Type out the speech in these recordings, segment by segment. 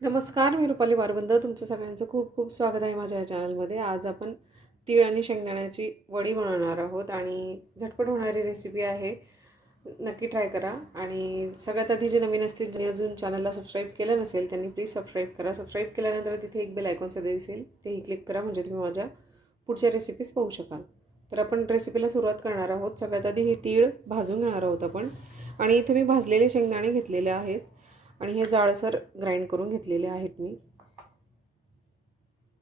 नमस्कार मी रुपाली वारबंद तुमचं सगळ्यांचं खूप खूप स्वागत आहे माझ्या या चॅनलमध्ये. आज आपण तीळ आणि शेंगदाण्याची वडी बनवणार आहोत आणि झटपट होणारी रेसिपी आहे. नक्की ट्राय करा. आणि सगळ्यात आधी जे नवीन असतील जे अजून चॅनलला सबस्क्राईब केलं नसेल त्यांनी प्लीज सबस्क्राईब करा. सबस्क्राईब केल्यानंतर तिथे एक बेल आयकॉनचं दिसेल. तेही क्लिक करा म्हणजे तुम्ही माझ्या पुढच्या रेसिपीज पाहू शकाल. तर आपण रेसिपीला सुरुवात करणार आहोत. सगळ्यात आधी हे तीळ भाजून घेणार आहोत आपण. आणि इथे मी भाजलेले शेंगदाणे घेतलेले आहेत. आणि हे जाळसर ग्राइंड करून घेतलेले आहेत मी.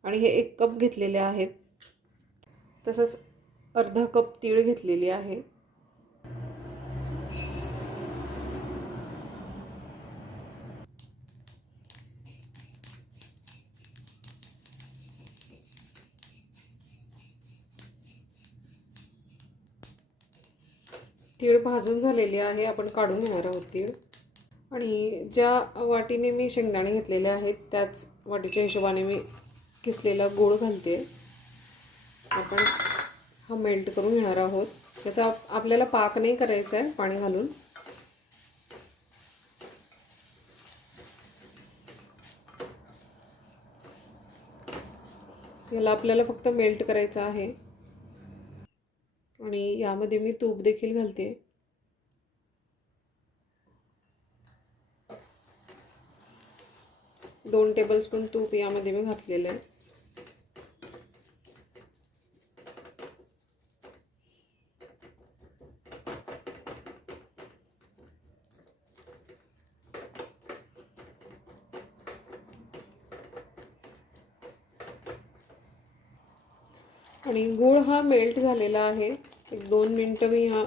आणि हे एक कप घेतलेले आहेत. तसंच अर्धा कप तीळ घेतलेली आहे. तीळ भाजून झालेली आहे. आपण काढून घेणार आहोत तीळ. आणि ज्या वाटीने मी शेंगदाणे घेतलेले आहेत त्याच वाटीच्या हिशोबाने मी किसलेला गोळ घालते. आपण हा मेल्ट करून घेणार आहोत. त्याचा आपल्याला पाक नाही करायचा आहे पाणी घालून. याला आपल्याला फक्त मेल्ट करायचं आहे. आणि यामध्ये मी तूप देखील घालते. दोन टेबलस्पून तूप यामध्ये मी घातलेलं आहे. आणि गूळ हा मेल्ट झालेला आहे. एक दोन मिनटं मी हा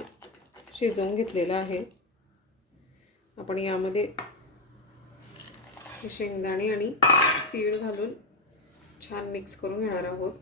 शिजवून घेतलेला आहे. आपण यामध्ये शेंगदाणे आणि तीळ घालून छान मिक्स करून घेणार आहोत.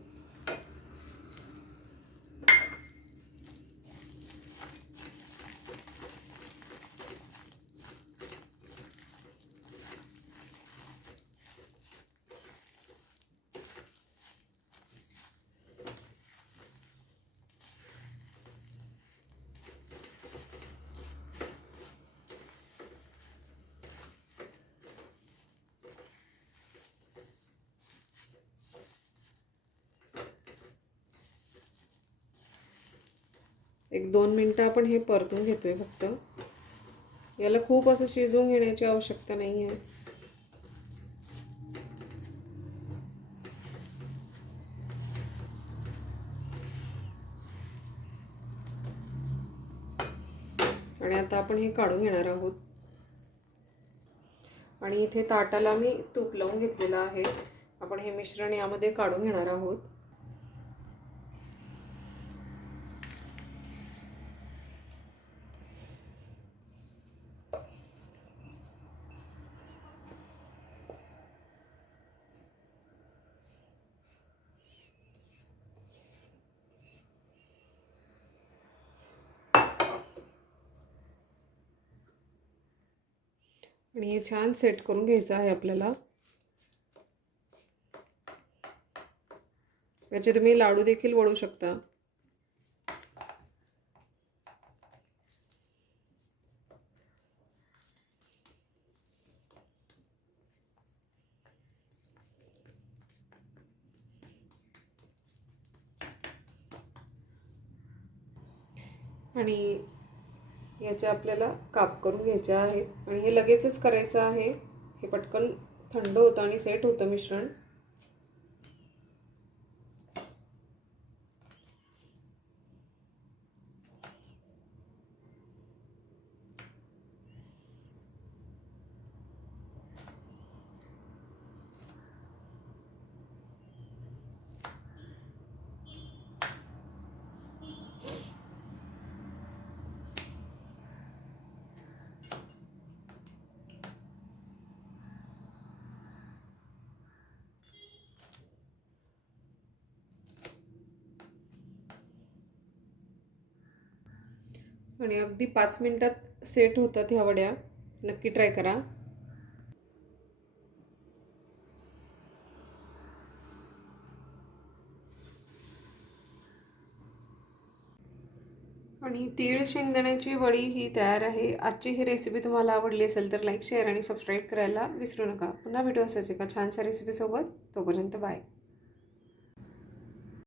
एक दोन मिनटं आपण हे परतून घेतोय फक्त. याला खूप असं शिजवून घेण्याची आवश्यकता नाही आहे आणि आता आपण हे काढून घेणार आहोत. आणि इथे ताटाला मी तूप लावून घेतलेलं आहे. आपण हे मिश्रण यामध्ये काढून घेणार आहोत. आणि हे छान सेट करून घ्यायचं आहे आपल्याला. याचे तुम्ही लाडू देखील वळू शकता. आणि याचे आपल्याला काप करून घ्यायचे आहेत. आणि हे लगेचच करायचं आहे. हे पटकन थंड होतं आणि सेट होतं मिश्रण. आणि अगदी पाच मिनटात सेट होतात ह्या वड्या. नक्की ट्राय करा. आणि तीळ शेंगदाण्याची वडी ही तयार आहे. आजची ही रेसिपी तुम्हाला आवडली असेल तर लाईक शेअर आणि सबस्क्राईब करायला विसरू नका. पुन्हा भेटू असायचे का छानशा रेसिपीसोबत तोपर्यंत बाय